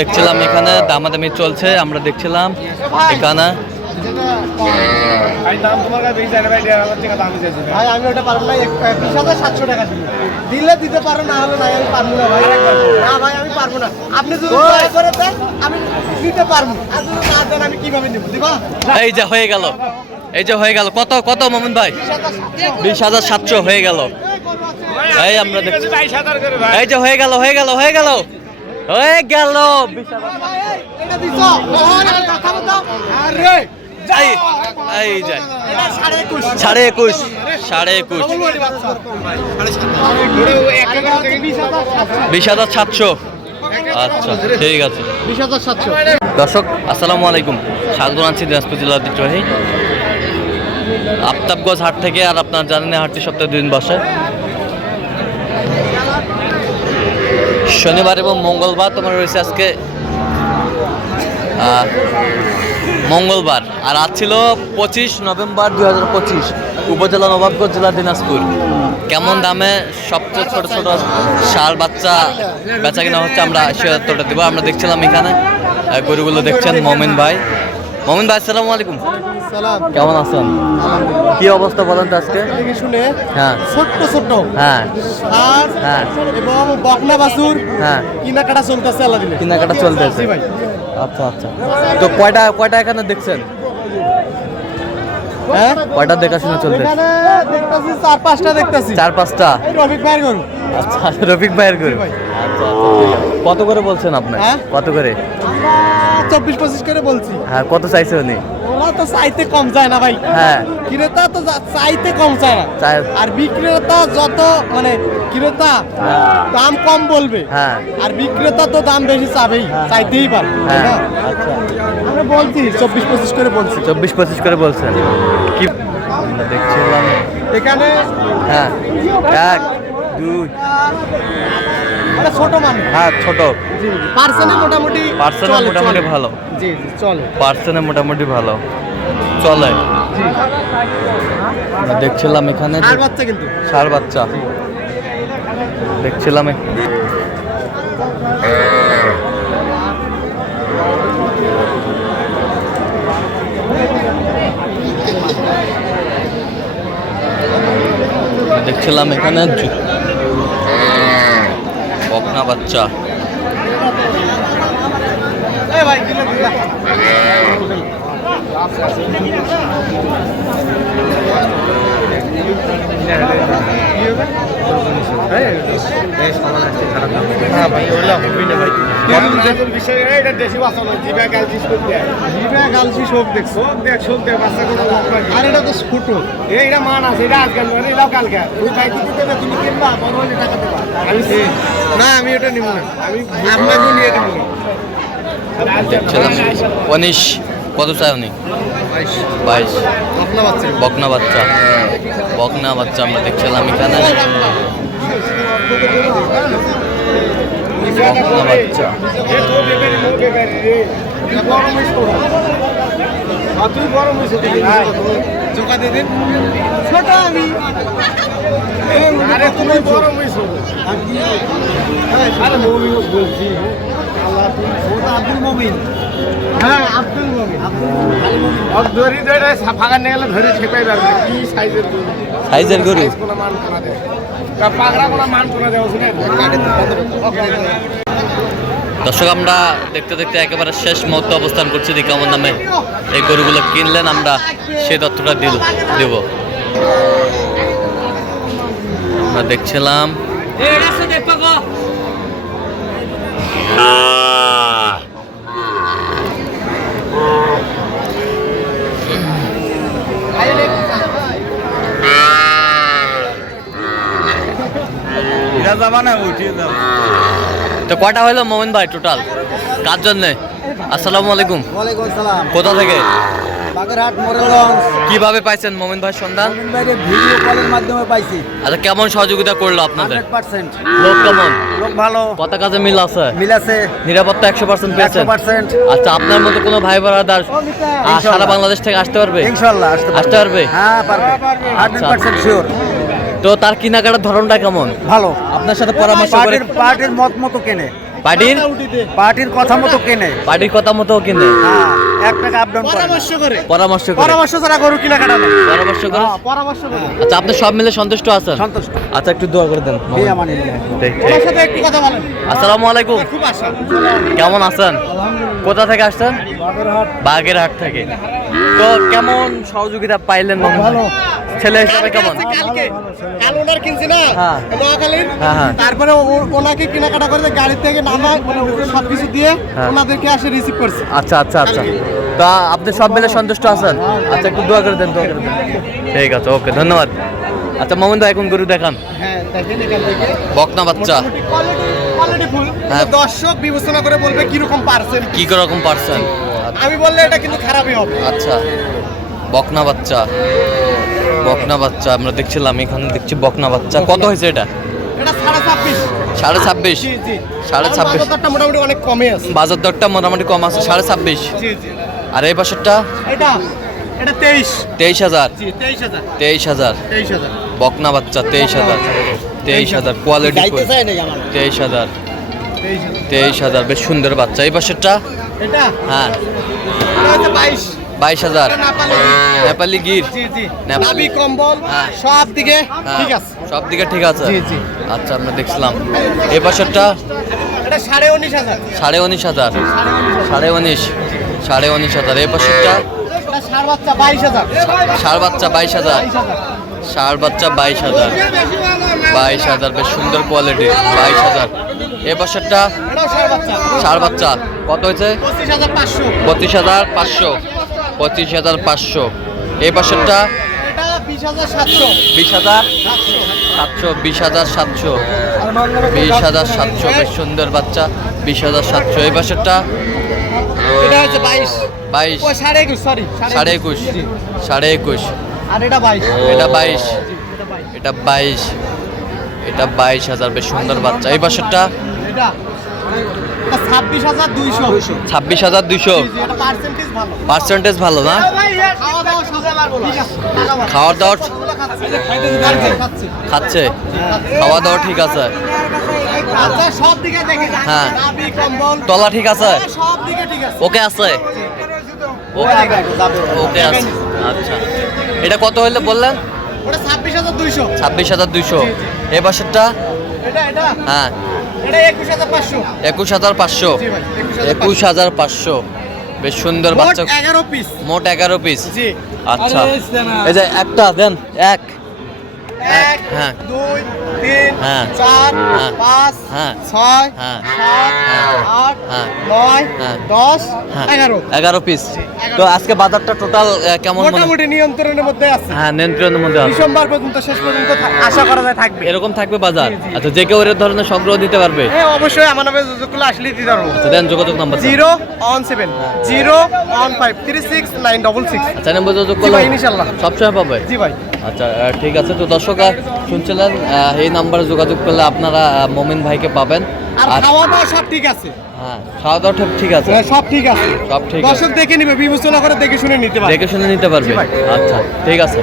দেখছিলাম এখানে দামাদামি চলছে, আমরা দেখছিলাম এখানে। ভাই আমি ওটা পারবো না, 20,700 টাকা দিলে দিতে পারো, না হলে নাই, আমি পারবো না ভাই। না ভাই আমি পারবো না, আপনি যদি দয়া করে দেন আমি দিতে পারবো, আর যদি না দেন আমি কিভাবে নিব, দিবা? এই যে হয়ে গেল, এই যে হয়ে গেল। কত কত মোমিন ভাই? 20,700 হয়ে গেল। এই আমরা দেখছি, এই যে হয়ে গেল হয়ে গেল হয়ে গেল হয়ে গেল। এটা দিছো, কথা বলতো আরে এই যে এটা 21.5 21.5 21.5 20,700। আচ্ছা ঠিক আছে। 20,700। দর্শক আসসালামু আলাইকুম, স্বাগত জানাচ্ছি দিনাজপুর জেলার ঐতিহ্যবাহী আফতাবগঞ্জ হাট থেকে। আর আপনার জানেন হাটটি সপ্তাহে 2 দিন বসে, শনিবার এবং মঙ্গলবার। তোমার রয়েছে আজকে মঙ্গলবার, আর আজ ছিল 25 নভেম্বর 2025, উপজেলা নবাবগঞ্জ জেলা দিনাজপুর। কেমন দামে সবচেয়ে ছোট ছোট ষাঁড় বাচ্চা বেচা কিনা হচ্ছে আমরা সে তথ্যটা দেবো। আমরা দেখছিলাম এখানে গরুগুলো দেখছেন মোমিন ভাই। মোমিন ভাই আসসালামু আলাইকুম, সালাম, কেমন আছেন? কি অবস্থা বলেন তো আজকে? দেখে শুনে হ্যাঁ ছোট্ট ছোট্ট হ্যাঁ আর হ্যাঁ এবং বকনা বাছুর হ্যাঁ কিনাকাটা চলতেছে, আল্লাহ দিলে কেনাকাটা চলতেছে। জি ভাই। আচ্ছা আচ্ছা, তো কয়টা এখানে দেখছেন? হ্যাঁ কয়টা দেখাশোনা চলতেছে? এখানে দেখতাছি 4-5টা দেখতাছি। 4-5টা। এই রফিক ভাইয়ের গরু। আচ্ছা রফিক ভাইয়ের গরু। ভাই। আচ্ছা আচ্ছা ঠিক আছে। কত করে বলছেন আপনি? হ্যাঁ? কত করে? আমরা 24-25 করে বলছি। হ্যাঁ কত চাইছে উনি? ওরা তো চাইতে কম যায় না ভাই। হ্যাঁ ক্রেতা তো চাইতে কম চায় না, আর বিক্রেতা যত মানে ক্রেতা দাম কম বলবে, হ্যাঁ আর বিক্রেতা তো দাম বেশি চাবেই, চাইতেই পারবে, তাই হ্যাঁ না? আচ্ছা আমরা বলছি 24-25 করে বলছি। 24-25 করে বলছেন কি? আমরা দেখছিলাম এখানে হ্যাঁ 1 2 মানে ছোট মানুষ হ্যাঁ ছোট পার্সেন্টে মোটামুটি পার্সেন্ট চলে, মোটামুটি চলে। ভালো, জি জি চলে। পার্সেন্টে মোটামুটি ভালো চলে। জি আমরা দেখছিলাম এখানে আর বাচ্চা কিন্তু ষাঁড় বাচ্চা দেখছিলাম দেখছিলাম এখানে বকনা বাচ্চা। এই ভাই কিলো দিলা আর এটা তো ছোট, এইটা মান আছে, এটা আজকাল মানে এটাও কালকে ওই বাইকে দিতে না, তুমি কিনবা বড় হলে টাকা দেবা। না আমি এটা নিব না, আমি আপনাকে নিয়ে দেবো। দেখছিলাম 19 কত চাই উনি? 22 আপনার বাচ্চা বকনা বাচ্চা, বকনা বাচ্চা আমরা দেখছিলাম এখানে বকনা বাচ্চা। তুই গরম হয়েছে জোকা দিয়ে দিন। ছোট আমি, আরে তুমি গরম হয়েছো। আরে মমিন বলছি আব্দুল মমিন। হ্যাঁ আব্দুল মমিন, ধরি ধরে ফাঁকা নিয়ে গেলে ধরে ছেপাই পারবে কি সাইজের সাইজের গরু। কোনো মান কোনা দেয় পাগড়া কোনো মান কোনা দেওয়া শুনে দর্শক আমরা দেখতে দেখতে একেবারে শেষ মুহূর্তে অবস্থান করছি। দেখি আমার নামে এই গরুগুলো কিনলেন, আমরা সেই তথ্যটা দেব। আমরা দেখছিলাম তো কয়টা হলো মোমিন ভাই টোটাল কার জন্যে? আসসালামু আলাইকুম, ওয়ালাইকুম আসসালাম। কোথা থেকে বাগেরহাট মোরেলগঞ্জ। কিভাবে পাইছেন মোমিন ভাই সন্ধান? বাইরে ভিডিও কলের মাধ্যমে পাইছি। আচ্ছা কেমন সহযোগিতা করলো আপনাদের? 100% লোক কেমন? লোক ভালো, কথা কাজে মিল আছে? মিল আছে, নিরাপত্তা 100% পেয়েছেন? 100%। আচ্ছা আপনার মতো কোনো ভাই ব্রাদার সারা বাংলাদেশ থেকে আসতে পারবে? ইনশাআল্লাহ আসতে পারবে? হ্যাঁ পারবে, 100% শিওর। তো তার কেনাকাটার ধরনটা কেমন? ভালো, আপনার সাথে পরামর্শ করে পার্টির মত মতো কেনে। পার্টির পার্টির কথা মতো কেনে। পার্টির কথা মতো কিনে হ্যাঁ, 1 টাকা আপডাউন পরামর্শ করে। পরামর্শ করে পরামর্শ ছাড়া গরু কিনা কাটা না। পরামর্শ করে পরামর্শ করে। আচ্ছা আপনি সব মিলে সন্তুষ্ট আছেন? সন্তুষ্ট। আচ্ছা একটু দোয়া করে দেন। এই আমানে ঠিক, ঠিক। ওর সাথে একটু কথা বলেন। আসসালামু আলাইকুম, খুব আশা। কেমন আছেন? কোথা থেকে আসছেন? বাগেরহাট থেকে। তো কেমন সহযোগিতা পাইলেন মামুন ভাই? ভালো। ছেলে হিসেবে কেমন? কালকে কাল ওনার কিনছি না হ্যাঁ। নোয়াখালীর। হ্যাঁ, হ্যাঁ। তারপরে ওনাকে কেনাকাটা করে গাড়ি থেকে নামায় মানে সবকিছু দিয়ে হ্যাঁ। ওনাদেরকে আসে রিসিভ করছে। আচ্ছা আচ্ছা আচ্ছা, তা আপনি সব মিলে সন্তুষ্ট আছেন? আচ্ছা একটু দোয়া করে দেন, দোয়া করে দেন। ঠিক আছে, ওকে, ধন্যবাদ। আচ্ছা মামুন ভাই এখন গরু দেখান। হ্যাঁ, দেখেন এখান থেকে বকনা বাচ্চা কোয়ালিটি ফুল। হ্যাঁ। দর্শক বিবেচনা করে বলবে কি রকম পার্সেন্ট। কি রকম পারছেন? আমি বললে এটা কিন্তু খারাপই হবে। আচ্ছা, বকনা বাচ্চা, বকনা বাচ্চা আমরা দেখছিলাম, এখানে দেখছি বকনা বাচ্চা। কত হয়েছে এটা? এটা 26.5। 26.5। জি জি। 26.5 বাজারটা মোটামুটি অনেক কমে আছে। বাজার দরটা মোটামুটি কম আছে, 26.5। জি জি। আর এই পাশেরটা এটা 23। 23,000। জি 23,000। 23,000 23,000। বকনা বাচ্চা 23,000। 23,000 কোয়ালিটি 23,000। 23,000 বেশ সুন্দর বাচ্চা। এই পাশেরটা এটা হ্যাঁ এটা হচ্ছে 22। 22,000 এটা নেপালি। নেপালি গির। জি জি। নেপালি। নাভি কম্বল হ্যাঁ। সব দিকে হ্যাঁ, ঠিক আছে। সব দিকে ঠিক আছে। জি, জি। আচ্ছা আমরা দেখছিলাম। এই পাশেরটা এটা 19,500। 19,500। 19,500। এই পাশেরটা এটা ষাঁড় বাচ্চা 22,000। ষাঁড় বাচ্চা 22,000। ষাঁড় বাচ্চা 22,000। 22,000 বেশ সুন্দর কোয়ালিটি। 22,000। এই পাশেরটা এটাও ষাঁড় বাচ্চা। ষাঁড় বাচ্চা কত হয়েছে? 25,500। 25,500। 25,500। এই পাশেরটা এটা 20,700। 20,700। 20,700। 20,700 বেশ সুন্দর বাচ্চা। 20,700। এই পাশেরটা এটা হচ্ছে 22। 22। ও 21.5 সরি। 21.5। 21.5। আর এটা 22। এটা 22। এটা 22। এটা 22। এটা 22,000 বেশ সুন্দর বাচ্চা। এই পাশেরটা এটা 26,200। 26,200। জি, এটা পার্সেন্টেজ ভালো। পার্সেন্টেজ ভালো না? খাওয়া দাওয়া সব ঠিক আছে। খাওয়ার দাওয়ার খাচ্ছে। খাচ্ছে, খাওয়া দাওয়া ঠিক আছে। আচ্ছা সব দিকে দেখে। হ্যাঁ। নাভি কম্বল তলা ঠিক আছে, সব দিকে ঠিক আছে। ওকে আছে, ওকে আছে। আচ্ছা এটা কত হইলে বললেন? ওটা 26,200। 26,200। এই পাশেরটা এটা হ্যাঁ এটা 21,500। 21,500। জি ভাই 21,500 বেশ সুন্দর বাচ্চা। 11 পিস। মোট 11 পিস। জি। আচ্ছা এই যে একটা দেন, এক 1 হ্যাঁ 2 3 হ্যাঁ 4 হ্যাঁ 5 হ্যাঁ 6 হ্যাঁ 7 হ্যাঁ 8 হ্যাঁ 9 হ্যাঁ 10 হ্যাঁ 11। 11 পিস। তো আজকে বাজারটা টোটাল কেমন মনে? মোটামুটি নিয়ন্ত্রণের মধ্যে আছে। হ্যাঁ নিয়ন্ত্রণের মধ্যে আছে। ডিসেম্বর পর্যন্ত শেষ পর্যন্ত আশা করা যায় থাকবে। এরকম থাকবে বাজার? আচ্ছা যে কেউ এর ধরনের সংগ্রহ দিতে পারবে? হ্যাঁ অবশ্যই আমার নামে যোগাযোগ আসলেই দিতে পারবো। আচ্ছা দেন যোগাযোগ নাম্বার। 017 015 36 966। আচ্ছা নাম্বার যোগাযোগ জি করলে ভাই, ইনশাল্লাহ। সবসময় পাবে। জি ভাই। আচ্ছা ঠিক আছে। তো দর্শকরা শুনছিলেন, এই নাম্বারে যোগাযোগ করলে আপনারা মমিন ভাইকে পাবেন। আর আর খাওয়া দাওয়া সব ঠিক আছে। হ্যাঁ খাওয়া দাওয়া ঠিক আছে, হ্যাঁ, সব ঠিক আছে। সব ঠিক আছে। দর্শক দেখে নিবে, বিবেচনা করে দেখে শুনে নিতে পারবে। দেখে শুনে নিতে পারবে। জি ভাই। আচ্ছা ঠিক আছে।